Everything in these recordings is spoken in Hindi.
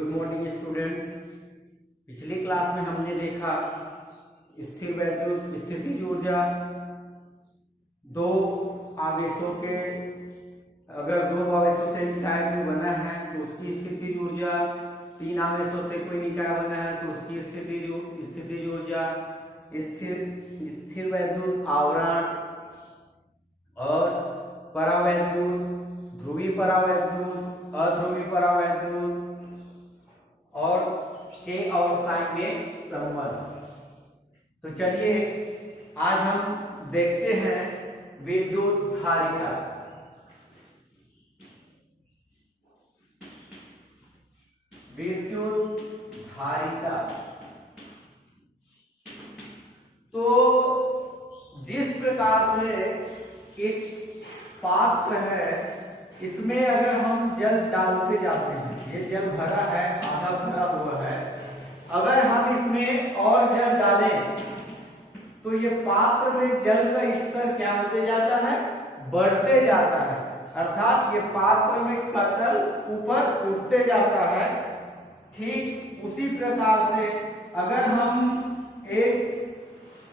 Good morning students. पिछली क्लास में हमने देखा स्थिर वैद्युत स्थितिज ऊर्जा दो आवेशों के, अगर दो आवेशों से निकाय कोई बना है तो उसकी स्थितिज ऊर्जा, तीन आवेशों से कोई निकाय बना है तो उसकी स्थितिज ऊर्जा, स्थिर वैद्युत आवरण और परावैद्युत, ध्रुवीय परावैद्युत, अध्रुवीय परावैद्युत और के और साइन में संबंध। तो चलिए आज हम देखते हैं विद्युत धारिता। विद्युत धारिता तो जिस प्रकार से एक पात्र है, इसमें अगर हम जल डालते जाते हैं, ये जल भरा है, आधा भरा हुआ है, अगर हम इसमें और जल डालें तो ये पात्र में जल का स्तर क्या होते जाता है, बढ़ते जाता है। अर्थात ये पात्र में का तल ऊपर उठते जाता है। ठीक उसी प्रकार से अगर हम एक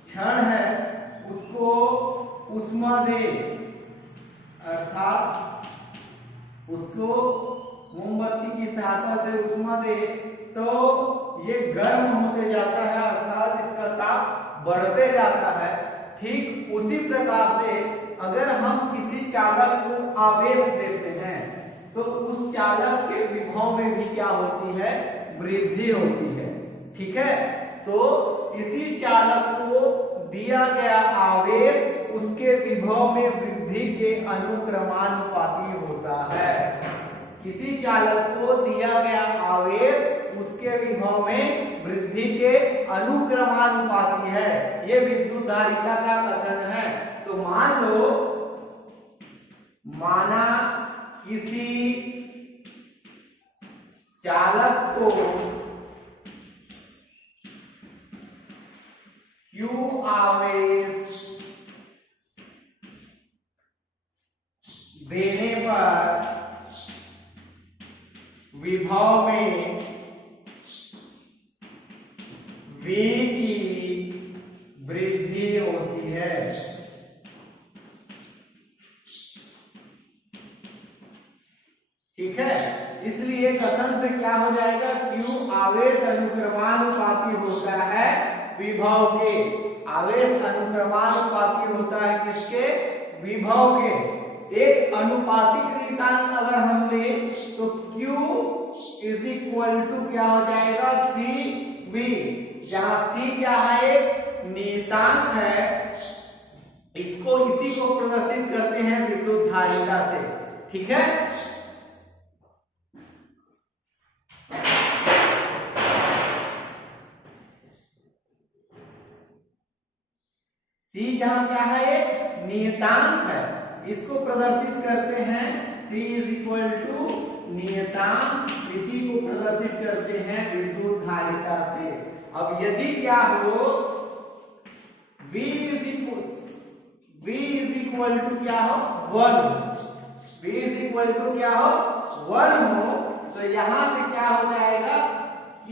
क्षण है उसको उष्मा दे, अर्थात उसको मोमबत्ती की सहायता से उष्मा दे तो ये गर्म होते जाता है, अर्थात इसका ताप बढ़ते जाता है। ठीक उसी प्रकार से अगर हम किसी चालक को आवेश देते हैं तो उस चालक के विभव में भी क्या होती है, वृद्धि होती है। ठीक है, तो इसी चालक को दिया गया आवेश उसके विभव में वृद्धि के अनुक्रमानुपाती होता है। किसी चालक को दिया गया आवेश उसके विभव में वृद्धि के अनुक्रमानुपाती है। यह विद्युत धारिता का कथन है। तो मान लो, माना किसी चालक को Q आवेश देने पर विभव में V की वृद्धि होती है। ठीक है, इसलिए कथन से क्या हो जाएगा, Q आवेश अनुक्रमानुपाती होता है विभव के। आवेश अनुक्रमानुपाती होता है किसके, विभव के। एक अनुपातिक नियतांक अगर हम ले तो Q इज इक्वल टू क्या हो जाएगा, CV, जहां C क्या है, एक नियतांक है। इसको इसी को प्रदर्शित करते हैं विद्युत धारिता से। ठीक है, C जहां क्या है, एक नियतांक है, इसको प्रदर्शित करते हैं C इज इक्वल टू नियतांक, इसी को प्रदर्शित करते हैं विद्युत धारिता से। अब यदि क्या हो, V इज इक्वल टू क्या हो, 1, V इज इक्वल टू क्या हो, 1 हो, तो यहां से क्या हो जाएगा, Q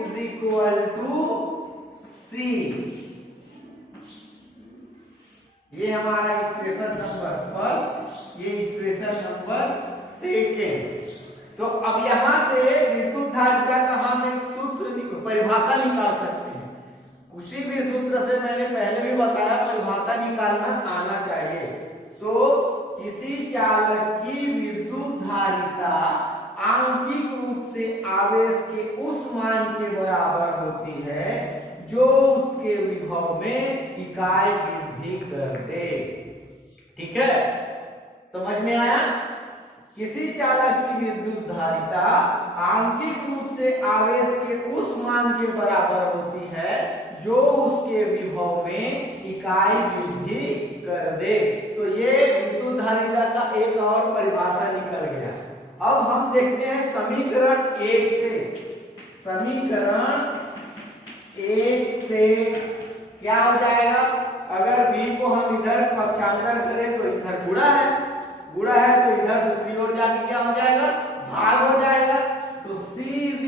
is equal to C। ये हमारा इक्वेशन नंबर फर्स्ट, ये इक्वेशन नंबर सेकेंड। तो अब यहां से विद्युत धारिता का हम एक सूत्र परिभाषा निकाल सकते हैं। उसी भी सूत्र से मैंने पहले भी बताया, परिभाषा निकालना आना चाहिए। तो किसी चालक की विद्युत धारिता आंशिक रूप से आवेश के उस मान के बराबर होती है जो उसके विभव में इकाई वृद्धि कर दे। ठीक है, समझ में आया। किसी चालक की विद्युत धारिता आंशिक रूप से आवेश के उस मान के बराबर होती है जो उसके विभव में इकाई वृद्धि कर दे। तो ये विद्युत धारिता का एक और परिभाषा निकल गया। अब हम देखते हैं समीकरण 1 से। समीकरण 1 से क्या हो जाएगा, अगर V को हम इधर पक्षांतर करें तो इधर गुणा है तो इधर दूसरी ओर जाके क्या हो जाएगा, भाग हो जाएगा। तो C इज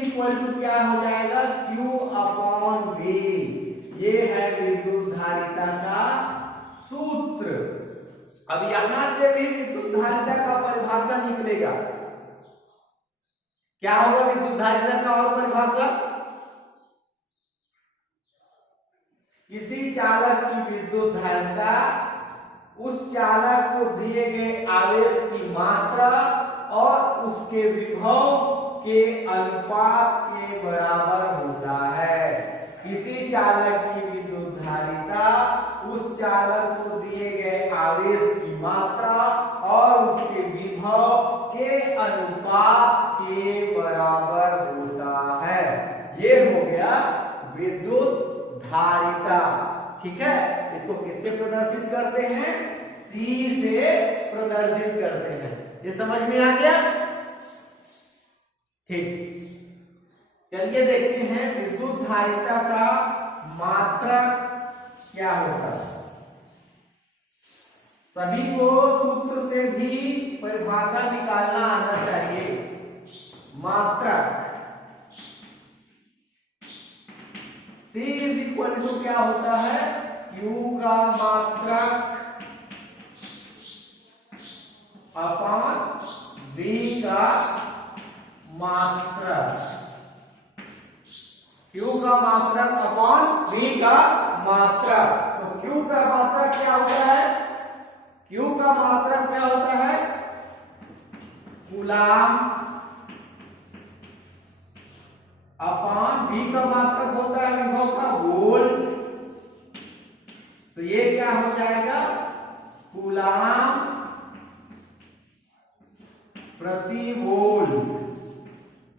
अब यहां से भी विद्युत धारिता का परिभाषा निकलेगा। क्या होगा विद्युत धारिता का और परिभाषा? किसी चालक की विद्युत धारिता उस चालक को दिए गए आवेश की मात्रा और उसके विभव के अनुपात के बराबर होता है। किसी चालक की विद्युत धारिता उस चालक को दिए गए आवेश की मात्रा और उसके विभव के अनुपात के बराबर होता है। ये हो गया विद्युत धारिता। ठीक है, इसको किससे प्रदर्शित करते हैं? C से प्रदर्शित करते हैं। ये समझ में आ गया? ठीक, चलिए देखते हैं विद्युत धारिता का मात्रक क्या होता है। सभी को सूत्र से भी परिभाषा निकालना आना चाहिए। मात्रक C इज इक्वल टू क्या होता है? Q का मात्रक अपॉन V का मात्रक। Q का मात्रक अपॉन V का मात्रक। तो Q का मात्रक क्या होता है? Q का मात्रक क्या होता है? कूलाम अपॉन V का मात्रक होता है विभव का वोल्ट। तो ये क्या हो जाएगा? कूलाम प्रति वोल्ट,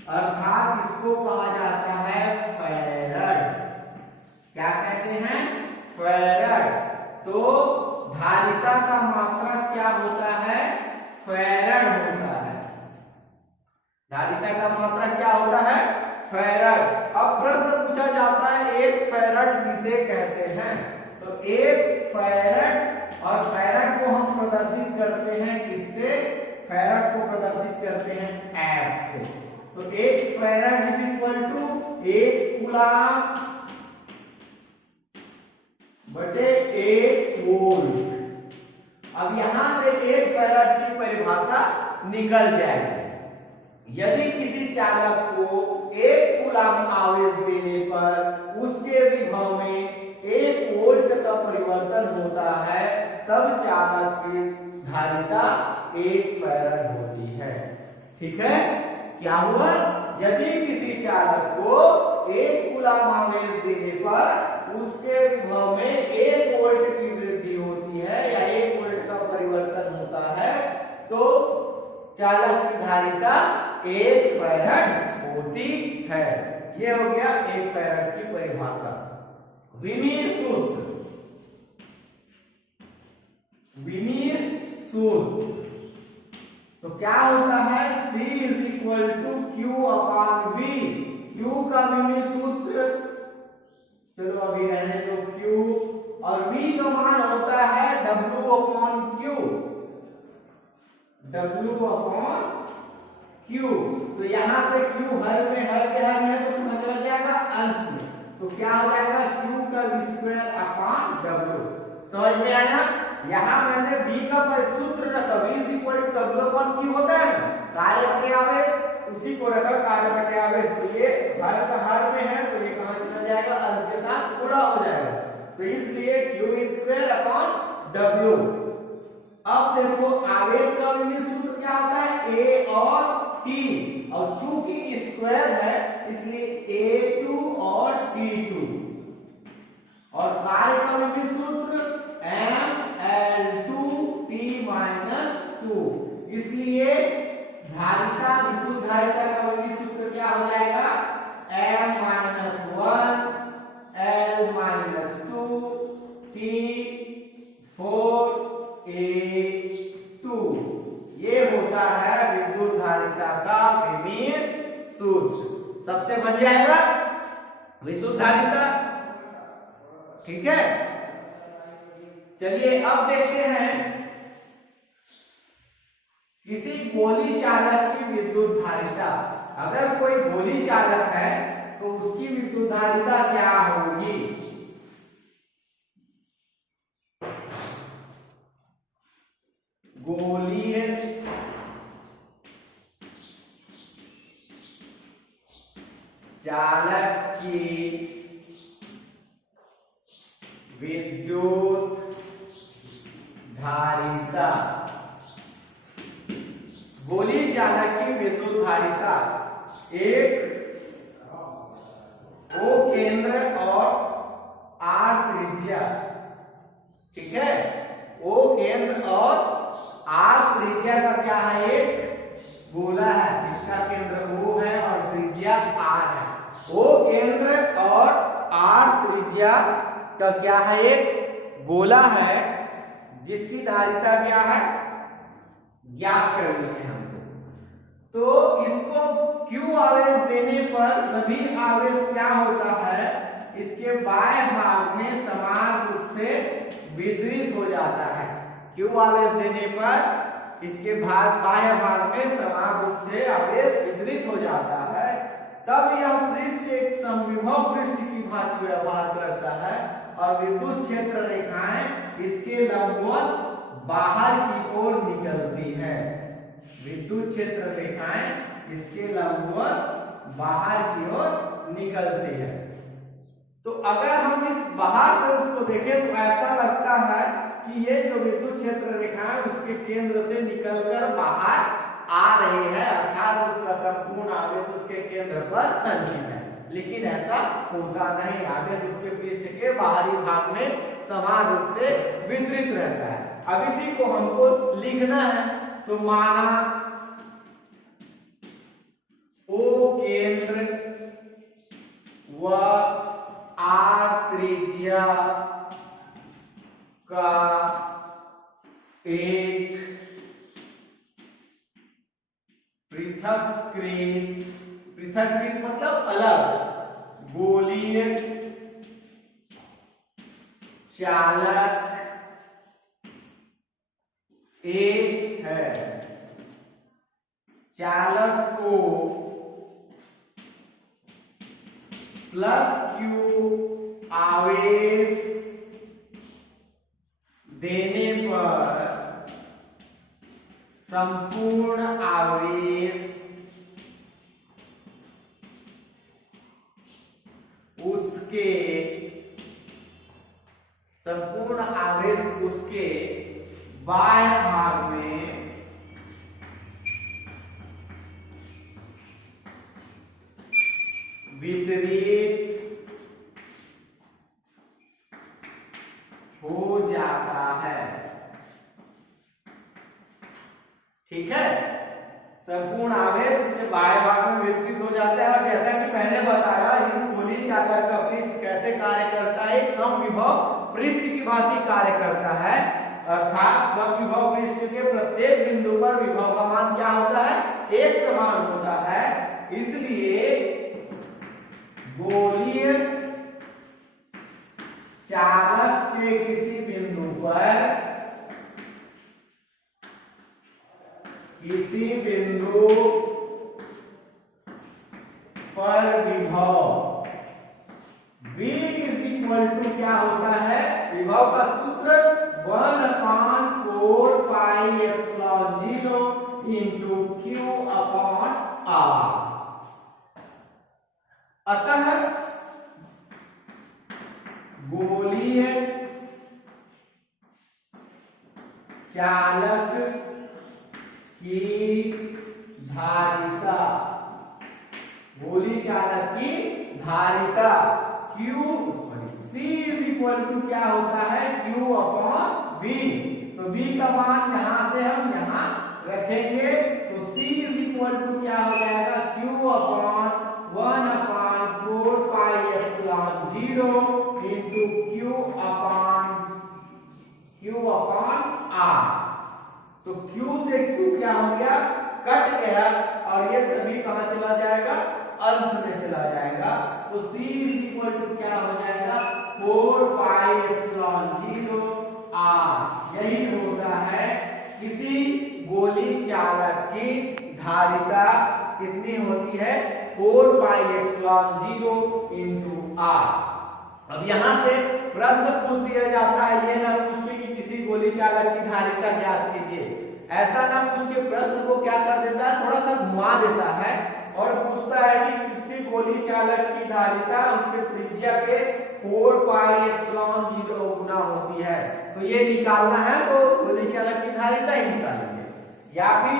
अर्थात इसको कहा जाता है फैराड। क्या कहते हैं? फैराड। तो धारिता का मात्रक क्या होता है? फैराड होता है। धारिता का मात्रक क्या होता है? फैराड। अब प्रश्न पूछा जाता है एक फैराड किसे कहते हैं? तो एक फैराड, और फैराड को हम प्रदर्शित करते हैं किससे? फैराड को प्रदर्शित करते हैं F से। तो एक फैराड इज इक्वल टू एक कूलाम बटे एक वोल्ट। अब यहां से एक फैराड की परिभाषा निकल जाएगी। यदि किसी चालक को एक कूलाम आवेश देने पर उसके विभव में 1 वोल्ट का परिवर्तन होता है, तब चालक की धारिता 1 फैराड होती है। ठीक है, क्या हुआ? यदि किसी चालक को 1 कूलाम आवेश देने पर उसके विभव में 1 वोल्ट की वृद्धि होती है या 1 वोल्ट का परिवर्तन होता है, तो चालक की धारिता 1 फैराड होती है। यह हो गया 1 फैराड की परिभाषा। विमीर सूत्र, विमीर सूत्र तो क्या होता है? C is equal to Q upon V। Q का विमीर सूत्र, चलो अभी रहने दो Q, और V का मान होता है W upon Q। W upon Q। तो यहां से Q हर में है तो कितना चला जाएगा? अंश में। तो क्या हो जाएगा? Q का स्क्वायर अपॉन W। समझ में आया? यहां मैंने V का सूत्र रखा, V is equal to W upon Q होता है ना, कार्य बटे आवेश, उसी को रखा कार्य बटे आवेश। तो ये हर का हर में है तो ये कहां चला जाएगा? अंश के साथ गुणा हो जाएगा। तो इसलिए Q स्क्वायर अपॉन W। अब देखो आवेश का विमीर सूत्र क्या होता है? A और T, और चूंकि स्क्वायर है इसलिए A2 और T2, और कार्य का विमीर सूत्र ML2T-2, इसलिए धारिता विद्युत धारिता का विमीर सूत्र क्या हो जाएगा? M-1 L-2 T4A2। ये होता है विद्युत धारिता का विमीर सूत्र। सबसे बन जाएगा विद्युत धारिता। ठीक है, चलिए अब देखते हैं किसी गोली चालक की विद्युत धारिता। अगर कोई गोली चालक है तो उसकी विद्युत धारिता क्या होगी? गोलीय चालक की विद्युत धारिता, गोलीय चालक की विद्युत धारिता एक O केंद्र और R त्रिज्या, ठीक है, O केंद्र और R त्रिज्या का क्या है, एक गोला है जिसका केंद्र O है और त्रिज्या R है। O केंद्र और R त्रिज्या का क्या है, एक गोला है जिसकी धारिता क्या है, ज्ञात करनी है हमको। तो इसको Q आवेश देने पर सभी आवेश क्या होता है, इसके बाह्य भाग में समान रूप से वितरित हो जाता है। Q आवेश देने पर इसके बाह्य भाग में समान रूप से आवेश वितरित हो जाता है, तब यह पृष्ठ एक समविभव पृष्ठ की भांति व्यवहार करता है और विद्युत क्षेत्र रेखाएं इसके लंबवत बाहर की ओर निकलती है। विद्युत क्षेत्र रेखाएं इसके लंबवत बाहर की ओर निकलती है। तो अगर हम इस बाहर से उसको देखें तो ऐसा लगता है कि ये जो विद्युत क्षेत्र रेखाएं उसके केंद्र से निकलकर बाहर आ रही है, अर्थात उसका संपूर्ण आवेश उसके केंद्र पर संचित है, लेकिन ऐसा होता नहीं। आवेश उसके पृष्ठ के बाहरी भाग में समान रूप से वितरित रहता है। अब इसी को हमको लिखना है, तो माना O केंद्र व R त्रिज्या का एक पृथक्कृत मतलब अलग गोलीय चालक A है। चालक को प्लस Q आवेश देने पर संपूर्ण आवेश उसके बाह्य भाग में वितरित हो जाता है, ठीक है। संपूर्ण आवेश इसके बाह्य भाग में वितरित हो जाता है और जैसा कि मैंने बताया इस गोलीय चालक का पृष्ठ कैसे कार्य करता है, एक समविभव पृष्ठ की भांति कार्य करता है, अर्थात समविभव पृष्ठ के प्रत्येक बिंदु पर विभव का मान क्या होता है, एक समान होता है। इसलिए गोलीय चालक के किसी बिंदु पर विभव V इज इक्वल टू क्या होता है, विभव का सूत्र 1/4 pi epsilon 0 into Q upon R। अतः गोलीय चालक की धारिता, गोलीय चालक की धारिता C इज इक्वल टू क्या होता है, Q अपॉन V। तो V का मान यहां से हम यहां रखेंगे, तो C इज इक्वल टू क्या हो जाएगा, Q upon 1/4 pi epsilon 0 into Q upon R। तो Q से Q क्या हो गया, कट गया और ये सभी कहां चला जाएगा, अंश में चला जाएगा। तो C इज इक्वल टू क्या हो जाएगा, 4 पाई एप्सिलॉन 0 R। यही होता है किसी गोलीय चालक की धारिता कितनी होती है, 4 पाई एप्सिलॉन 0 इंटू R। अब यहां से प्रश्न पूछ दिया जाता है, ये ना पूछ के कि किसी गोलीय चालक की धारिता ज्ञात कीजिए, ऐसा ना पूछ के प्रश्न को क्या कर देता है, थोड़ा सा घुमा देता है और पूछता है कि किसी गोली चालक की धारिता उसके त्रिज्या के 4 पाई एप्सिलॉन 0 गुना होती है। तो ये निकालना है तो गोली चालक की धारिता ही निकालेंगे, या फिर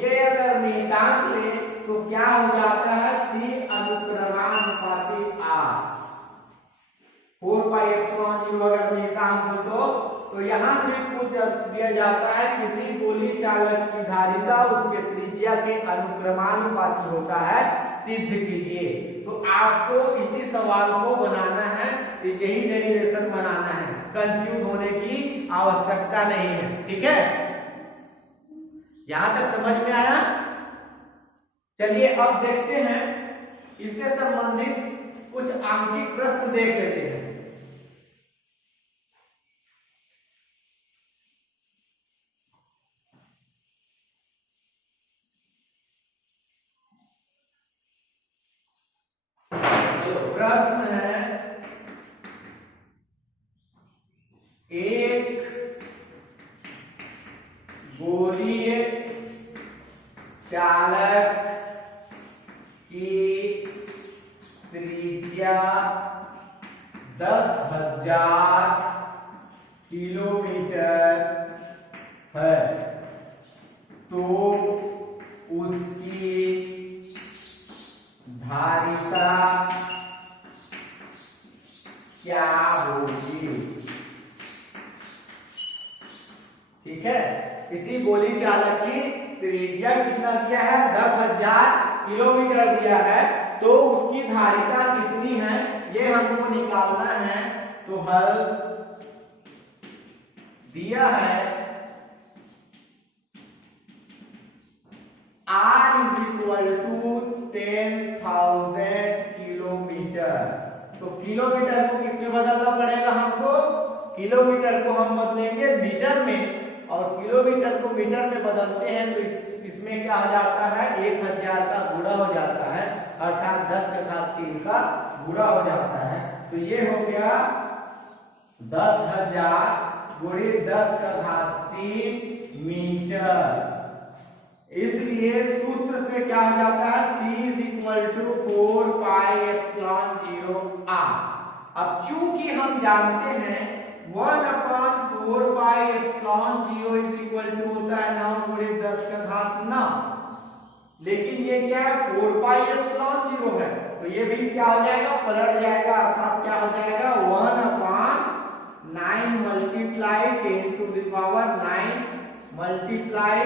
ये अगर नियतांक ले तो क्या हो जाता है, C अनुक्रमानुपाती R। 4 पाई एप्सिलॉन 0 अगर नियतांक हो तो यहाँ से भी पूछ दिया जाता है किसी गोली चालक की धारिता उसके त्रिज्या के अनुक्रमानुपाती होता है, सिद्ध कीजिए। तो आपको इसी सवाल को बनाना है, यही डेरिवेशन बनाना है, कंफ्यूज होने की आवश्यकता नहीं है। ठीक है, यहां तक समझ में आया? चलिए अब देखते हैं इससे संबंधित कुछ आंकिक प्रश्न देख लेते हैं। प्रश्न है, एक गोलीय चालक की त्रिज्या 10,000 किलोमीटर है, तो उसकी धारिता क्या होगी? ठीक है, किसी गोली चालक की त्रिज्या कितना दिया है, 10,000 किलोमीटर दिया है, तो उसकी धारिता कितनी है ये हमको निकालना है। तो हल दिया है R = 10,000 किलोमीटर। तो किलोमीटर को किसमें बदलना पड़ेगा हमको, किलोमीटर को हम बदलेंगे मीटर में, और किलोमीटर को मीटर में बदलते हैं तो इसमें क्या हो जाता है, 1000 का गुणा हो जाता है, अर्थात 10⁻³ का गुणा हो जाता है। तो ये हो गया 10,000 × 10⁻³ मीटर। इसलिए सूत्र से क्या हो जाता है, C = 4 पाई एप्सिलॉन 0 R। अब चूंकि हम जानते हैं 1/4 पाई एप्सिलॉन 0 होता है 9 × 10⁻9, लेकिन ये क्या है, 4 पाई एप्सिलॉन 0 है, तो ये भी क्या हो जाएगा, पलट जाएगा, अर्थात क्या हो जाएगा, 1/9 मल्टीप्लाई 10⁹ मल्टीप्लाई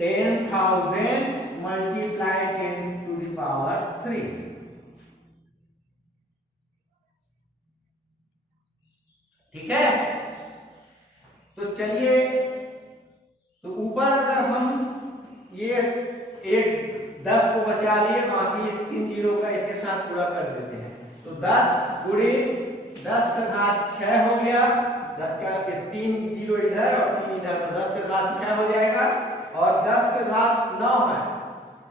10,000 मल्टीप्लाई 10⁻³ ठीक है। तो चलिए, तो ऊपर अगर हम ये एक 10 को बचा लिए, बाकी 3 जीरो का एक के साथ पूरा कर देते हैं, तो 10 × 10⁶ हो गया, 10 का 3 जीरो इधर और 3 इधर, तो 10⁶ हो जाएगा, और 10⁹ है,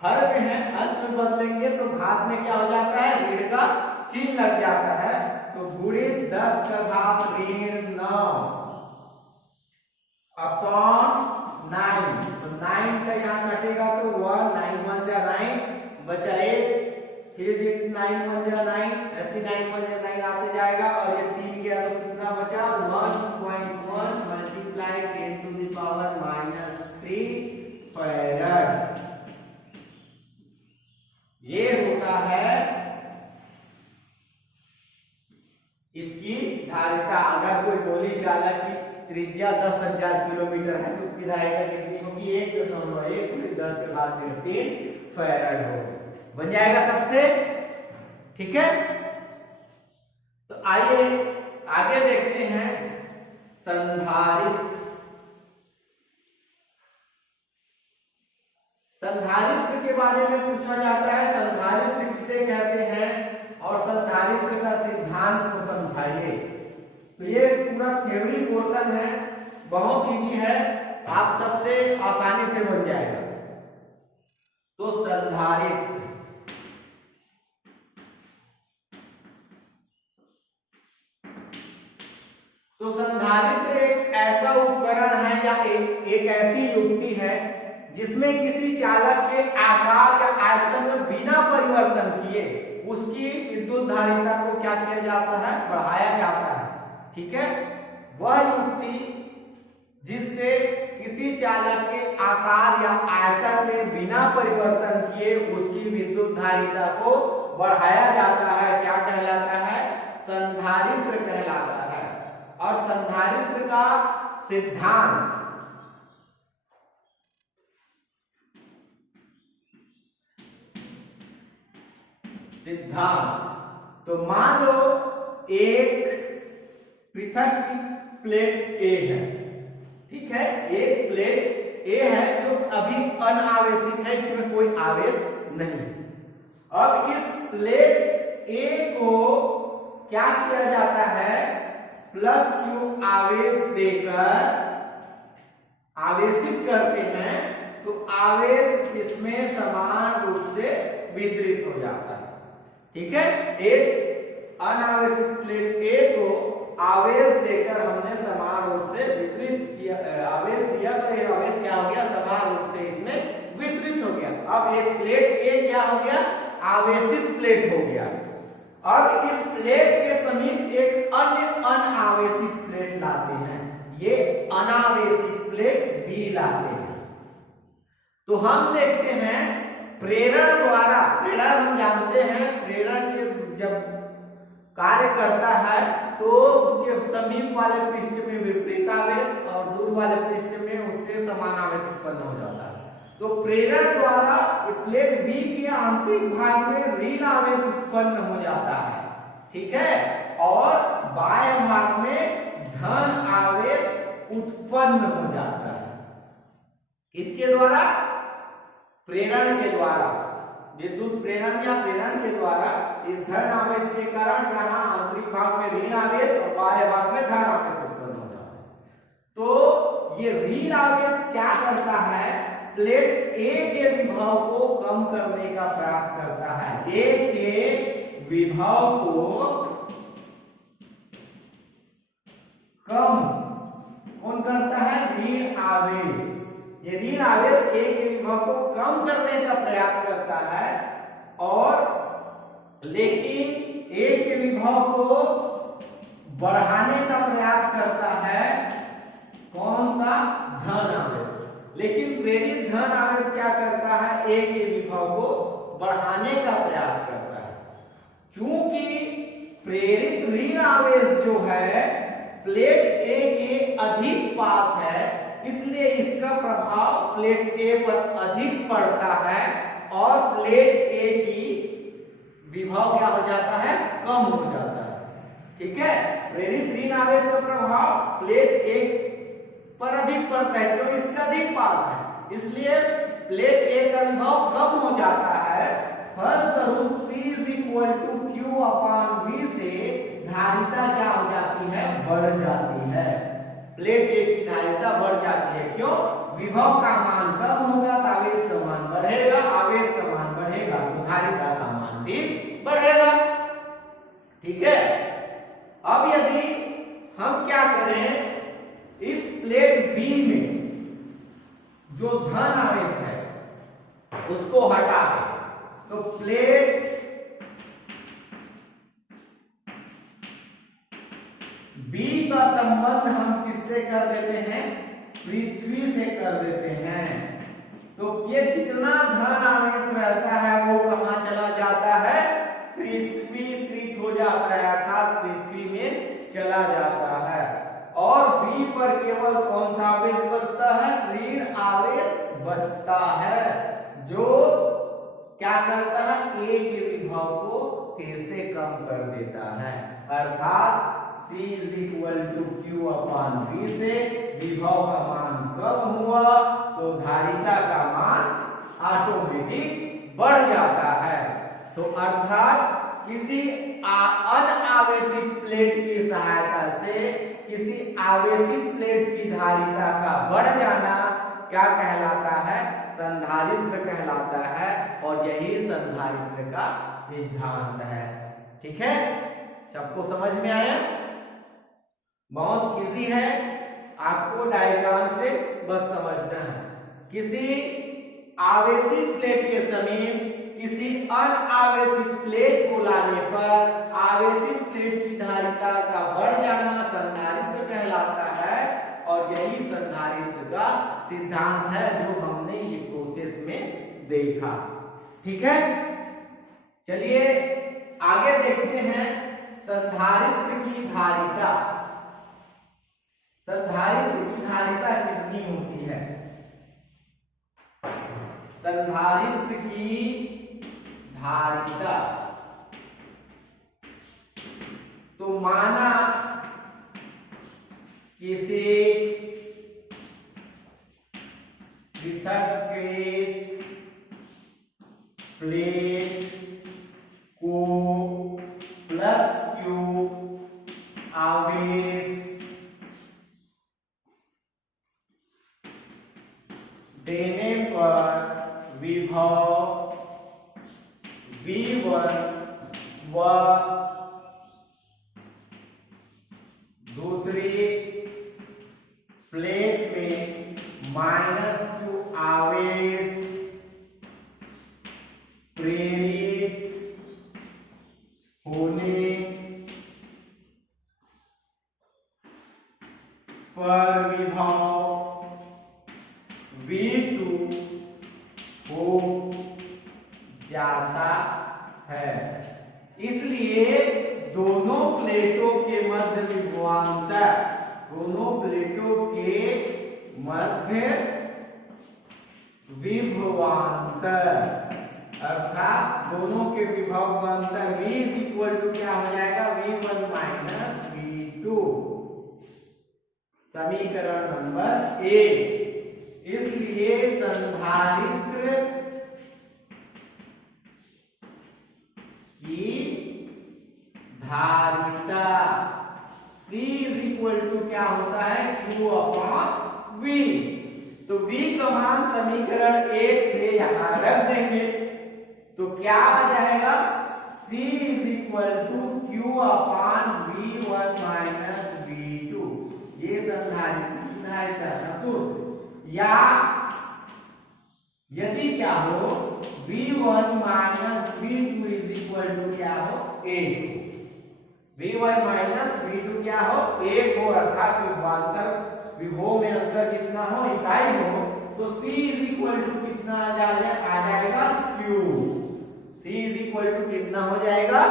हर में है, अंश में बदलेंगे तो घात में क्या हो जाता है, ऋण का चिन्ह लग जाता है, तो × 10⁻⁹ अपॉन 9, तो 9 का यहाँ कटेगा तो 1, 9 1 जा 9 बचा 1, फिर 9 1 जा 9, ऐसे 9 1 जा 9 आते जाएगा, और ये 3 गया तो कितना बचा, 1.1 मल्टीप्लाई 10⁻³ फैराड। ये होता है इसकी धारिता। अगर कोई गोली चालक की त्रिज्या 10,000 किलोमीटर है तो उसकी धारिता कितनी होगी, 1.1 × 10⁻³ फैराड होगी, बन जाएगा सबसे। ठीक है, तो आइए आगे देखते हैं संधारित्र। संधारित्र के बारे में पूछा जाता है, संधारित्र किसे कहते हैं और संधारित्र का सिद्धांत को समझाइए। तो ये पूरा थ्योरी पोर्शन है, बहुत इजी है, आप सबसे आसानी से बन जाएगा। तो संधारित्र, तो संधारित्र एक ऐसा उपकरण है या एक एक ऐसी युक्ति है जिसमें किसी चालक के आकार या आयतन में बिना परिवर्तन किए उसकी विद्युत धारिता को क्या किया जाता है, बढ़ाया जाता है। ठीक है, वह युक्ति जिससे किसी चालक के आकार या आयतन में बिना परिवर्तन किए उसकी विद्युत धारिता को बढ़ाया जाता है, क्या कहलाता है, संधारित्र कहलाता है। और संधारित्र का सिद्धांत तो मान लो एक पृथक प्लेट ए है, ठीक है, एक प्लेट ए है जो अभी अनावेशित है, इसमें कोई आवेश नहीं। अब इस प्लेट ए को क्या किया जाता है, प्लस क्यू आवेश देकर आवेशित करते हैं, तो आवेश इसमें समान रूप से वितरित हो जाता है। ठीक है, एक अनावेशित प्लेट ए को आवेश देकर हमने समान रूप से वितरित किया, आवेश दिया, तो ये आवेश क्या हो गया, समान रूप से इसमें वितरित हो गया। अब एक प्लेट ए क्या हो गया, आवेशित प्लेट हो गया। अब इस प्लेट के समीप एक अन्य अनावेशित प्लेट लाते हैं, ये अनावेशित प्लेट बी लाते हैं। तो हम देखते हैं प्रेरण द्वारा, प्रेरण हम जानते हैं, प्रेरण के जब कार्य करता है तो उसके समीप वाले पृष्ठ में विपरीत आवेश और दूर वाले पृष्ठ में उससे समान आवेश उत्पन्न हो जाता है। तो प्रेरण द्वारा प्लेट बी के आंतरिक भाग में ऋण आवेश उत्पन्न हो जाता है, ठीक है, और बाह्य भाग में धन आवेश उत्पन्न हो जाता है। किसके द्वारा, प्रेरण के द्वारा, विद्युत प्रेरण या प्रेरण के द्वारा इस धन आवेश के कारण यहाँ आंतरिक भाग में ऋण आवेश और बाह्य भाग में धन आवेश उत्पन्न हो जाता है। तो ये ऋण आवेश क्या करता है, प्लेट ए के विभव को कम करने का प्रयास करता है। ए के विभव को कम कौन करता है, ऋण आवेश। ये ऋण आवेश ए के विभव को कम करने का प्रयास करता है, और लेकिन ए के विभव को बढ़ाने का प्रयास करता है कौन सा, धन आवेश। लेकिन प्रेरित धन आवेश क्या करता है, ए के विभव को बढ़ाने का प्रयास करता है। चूंकि प्रेरित ऋण आवेश जो है प्लेट ए के अधिक पास है, इसलिए इसका प्रभाव प्लेट ए पर अधिक पड़ता है और प्लेट ए की विभव क्या हो जाता है, कम हो जाता है। ठीक है, प्रेरित ऋण आवेश का प्रभाव प्लेट ए पर अधिक पड़ता है क्योंकि इसका अधिक पास है, इसलिए प्लेट ए का विभव कम हो जाता है। फलस्वरूप C = Q/V से धारिता क्या हो जाती है, बढ़ जाती है। प्लेट ए की धारिता बढ़ जाती है, क्यों, विभव का मान कम होगा तो आवेश का मान बढ़ेगा, आवेश का मान बढ़ेगा तो धारिता का मान भी बढ़ेगा। ठीक है, अब यदि हम क्या करें, इस प्लेट बी में जो धन आवेश है उसको हटा दें, तो प्लेट बी का संबंध हम किससे कर देते हैं, पृथ्वी से कर देते हैं। तो ये जितना धन आवेश रहता है वो कहां चला जाता है, पृथ्वीकृत हो जाता है, अर्थात पृथ्वी में चला जाता है। और बी पर केवल कौन सा आवेश बचता है, ऋण आवेश बचता है, जो क्या करता है, ए के विभव को फिर से कम कर देता है। अर्थात C = Q/V से विभव का मान कम हुआ तो धारिता का मान ऑटोमेटिक बढ़ जाता है। तो अर्थात किसी अनावेशित प्लेट की सहायता से किसी आवेशित प्लेट की धारिता का बढ़ जाना क्या कहलाता है, संधारित्र कहलाता है, और यही संधारित्र का सिद्धांत है। ठीक है, सबको समझ में आया, बहुत इजी है। आपको डायग्राम से बस समझना है। किसी आवेशित प्लेट के समीप किसी अनावेशित प्लेट को लाने पर आवेशित प्लेट की धारिता का बढ़ जाना संधारित्र कहलाता है, और यही संधारित्र का सिद्धांत है जो हमने ये प्रोसेस में देखा। ठीक है, चलिए आगे देखते हैं संधारित्र की धारिता। संधारित्र की धारिता कितनी होती है? संधारित्र की धारिता, तो माना किसी पृथक्कृत प्लेट को प्लस क्यू आवेश देने पर विभव V1 व दूसरी प्लेट में -q आवेश प्रेरित होने पर विभव V2 हो जाता है। इसलिए दोनों प्लेटों के मध्य विभवांतर, दोनों प्लेटों के मध्य विभवांतर अर्थात दोनों के विभव का अंतर V इक्वल टू क्या हो जाएगा? V1 माइनस V2, समीकरण नंबर 1। इसलिए संधारित्र की धारिता C इज इक्वल टू क्या होता है? Q upon V। तो V का मान समीकरण 1 से यहां रख देंगे तो क्या आ जाएगा? C is equal to Q upon V1 minus V2। ये संधारित्र की धारिता का सूत्र। या यदि क्या हो V1 minus V2 is equal to क्या हो? 1। V1 माइनस V2 क्या हो? 1 हो, अर्थात विभव में अंतर कितना हो? इकाई हो। तो C इज इक्वल टू कितना आ जाएगा? Q। C is equal to कितना हो जाएगा?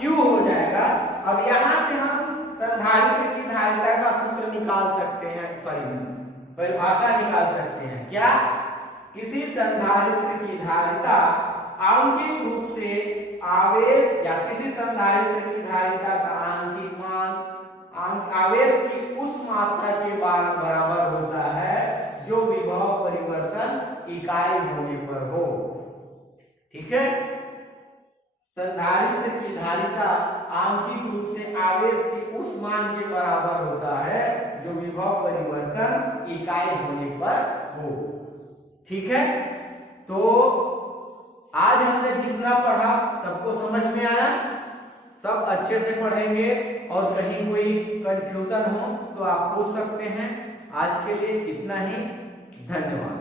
Q हो जाएगा। अब यहां से हम संधारित्र की धारिता का सूत्र निकाल सकते हैं, परिभाषा निकाल सकते हैं। क्या? किसी संधारित्र की धारिता आंशिक रूप से आवेश या किसी संधारित्र की धारिता का आंशिक मान आवेश की उस मात्रा के बराबर होता है जो विभव परिवर्तन इकाई होने पर हो। ठीक है, संधारित्र की धारिता आंशिक रूप से आवेश की उस मान के बराबर होता है जो विभव परिवर्तन इकाई होने पर हो। ठीक है, तो आज हमने जितना पढ़ा सबको समझ में आया? सब अच्छे से पढ़ेंगे और कहीं कोई कंफ्यूजन हो तो आप पूछ सकते हैं। आज के लिए इतना ही, धन्यवाद।